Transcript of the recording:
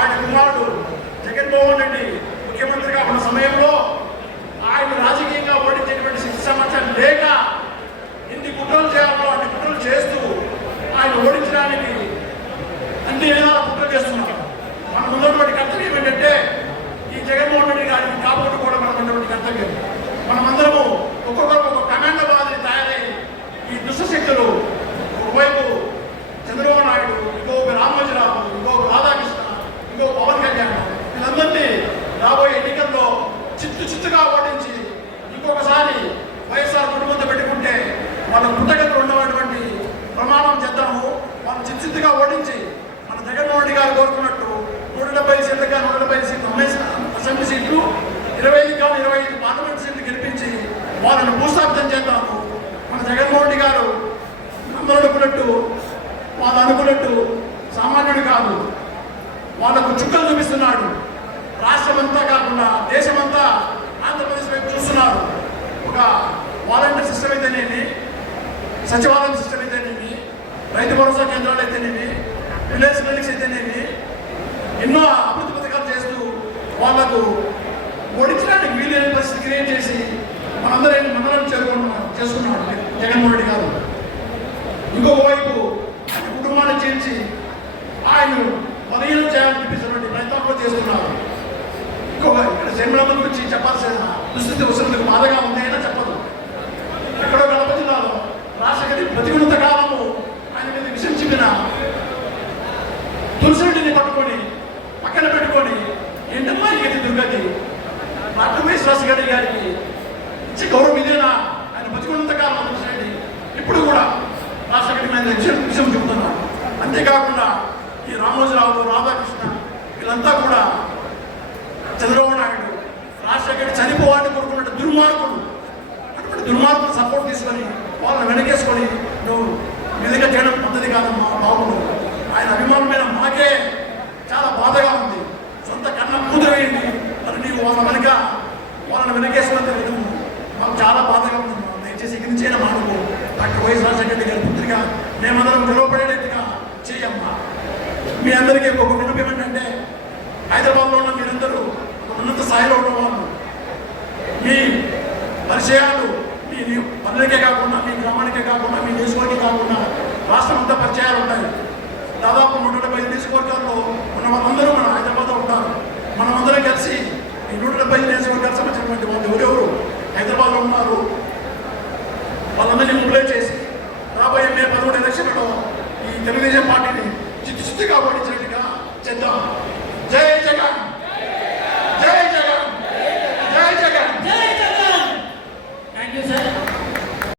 ఆయన కుమారుడు జగన్మోహన్ రెడ్డి ముఖ్యమంత్రిగా ఉన్న సమయంలో ఆయన రాజకీయంగా ఓడించేటువంటి శక్తి సామర్థ్యాలు లేక ఇన్ని కుట్రలు చేయాలో అన్ని కుట్రలు చేస్తూ ఆయన ఓడించడానికి అన్ని విధాల కుట్రలు చేస్తున్నారు. మన ముందున్నటువంటి కర్తవ్యం ఏంటంటే ఈ జగన్మోహన్ రెడ్డి గారిని కాపాడుకోవడం మనకు ఉన్నటువంటి కర్తవ్యం. మనమందరము ఒక్కొక్కరు ఒక కమాండో మాదిరి తయారై ఈ దుష్ట శక్తులు ఒకవైపు చంద్రబాబు నాయుడు, ఇంకొక రామోజీరావు, ఇంకొక రాధాకృష్ణ, ఇంకొక పవన్ కళ్యాణ్ వీళ్ళందరినీ రాబోయే ఎన్నికల్లో చిత్తుగా ఓడించి ఇంకొకసారి వైఎస్ఆర్ కుటుంబంతో పెట్టుకుంటే వాళ్ళ పుట్టగతులు ఉండేటువంటి ప్రమాణం చేద్దాము. వాళ్ళు చిత్తుగా ఓడించి మన జగన్మోహన్ రెడ్డి గారు కోరుకున్నట్టు 170 సీట్లుగా 170 సీట్లు అసెంబ్లీ సీట్లు, 25 పార్లమెంట్ సీట్లు గెలిపించి వాళ్ళని భూస్థాపితం చేద్దాము. మన జగన్మోహన్ రెడ్డి గారు అందరూ అనుకున్నట్టు వాళ్ళు అనుకున్నట్టు సామాన్యుడు కాదు, వాళ్ళకు చుక్కలు చూపిస్తున్నాడు. రాష్ట్రమంతా కాకుండా దేశమంతా ఆంధ్రప్రదేశ్ వైపు చూస్తున్నారు. ఒక వాలంటీర్ సిస్టమ్ అయితేనేమి, సచివాలయం సిస్టమ్ అయితేనేమి, రైతు భరోసా కేంద్రాలు అయితేనేమి, విలేజ్ క్లినిక్స్ అయితేనేమి, ఎన్నో అభివృద్ధి పథకాలు చేస్తూ వాళ్లకు ఓడించడానికి వీలైన పరిస్థితి క్రియేట్ చేసి మనందరం చేసుకున్నాడు జగన్మోహన్ రెడ్డి గారు. ఇంకొక వైపు ఆయన కుటుంబాన్ని చేర్చి ఆయన బలహీనం చేయాలని చెప్పేసినటువంటి ప్రయత్నంలో చేస్తున్నారు. ఇంకొక ఇక్కడ శర్మిలమ్మ గురించి చెప్పాల్సిన దుస్థితి వస్తున్నందుకు బాధగా ఉంది అయినా చెప్పదు. ఎక్కడో కడప జిల్లాలో రాష్ట్రపతి ప్రతిగుణత కాలము ఆయన మీద విషయం చెప్పిన తులసిరెడ్డిని పట్టుకొని పక్కన పెట్టుకొని ఏంటమ్మా ఇది దుర్గతి డాక్టర్ వైఎస్ రాజశేఖర గారికి ఇచ్చే గౌరవం ఇదేనా? ఆయన బతికున్నంత కాలం తులసిరెడ్డి ఇప్పుడు కూడా రాష్ట్రపతి మీద విషయం చెబుతున్నారు. అంతేకాకుండా ఈ రామోజీరావు, రాధాకృష్ణ వీళ్ళంతా కూడా చంద్రబాబు నాయుడు రాజశేఖర్ చనిపోవాలని కోరుకున్నట్టు దుర్మార్గుడు. అటువంటి దుర్మార్గులు సపోర్ట్ తీసుకొని వాళ్ళని వెనకేసుకొని నువ్వు మీదుగా చేయడం పద్ధతి కాదమ్మా బాబుడు. ఆయన అభిమానమైన మాకే చాలా బాధగా ఉంది. సొంత కన్న కూతురు వేయండి మరి నీవు వాళ్ళని వెనకేసుకున్నంత విధము మాకు చాలా బాధగా ఉంది. దయచేసి ఇక్కడి నుంచైనా మానుకో. డాక్టర్ వైఎస్ రాజశేఖర గారి పుత్రిగా మేమందరం గొడవపడేట్టుగా చేయమ్మా. మీ అందరికీ ఒక విన్నపం ఏంటంటే హైదరాబాద్లో ఉన్న మీరందరూ ఉన్నత స్థాయిలో ఉన్న వాళ్ళు మీ పరిచయాలు మీ పనులకే కాకుండా, మీ గ్రామానికే కాకుండా, మీ నియోజకవర్గం కాకుండా రాష్ట్రం అంతా పరిచయాలు ఉంటాయి. దాదాపు 175 నియోజకవర్గాల్లో ఉన్న వాళ్ళందరూ మన హైదరాబాద్లో ఉంటారు. మనమందరం కలిసి ఈ 175 నియోజకవర్గాలకు సంబంధించినటువంటి వాళ్ళు ఎవరెవరు హైదరాబాద్లో ఉన్నారు వాళ్ళందరినీ మొబిలైజ్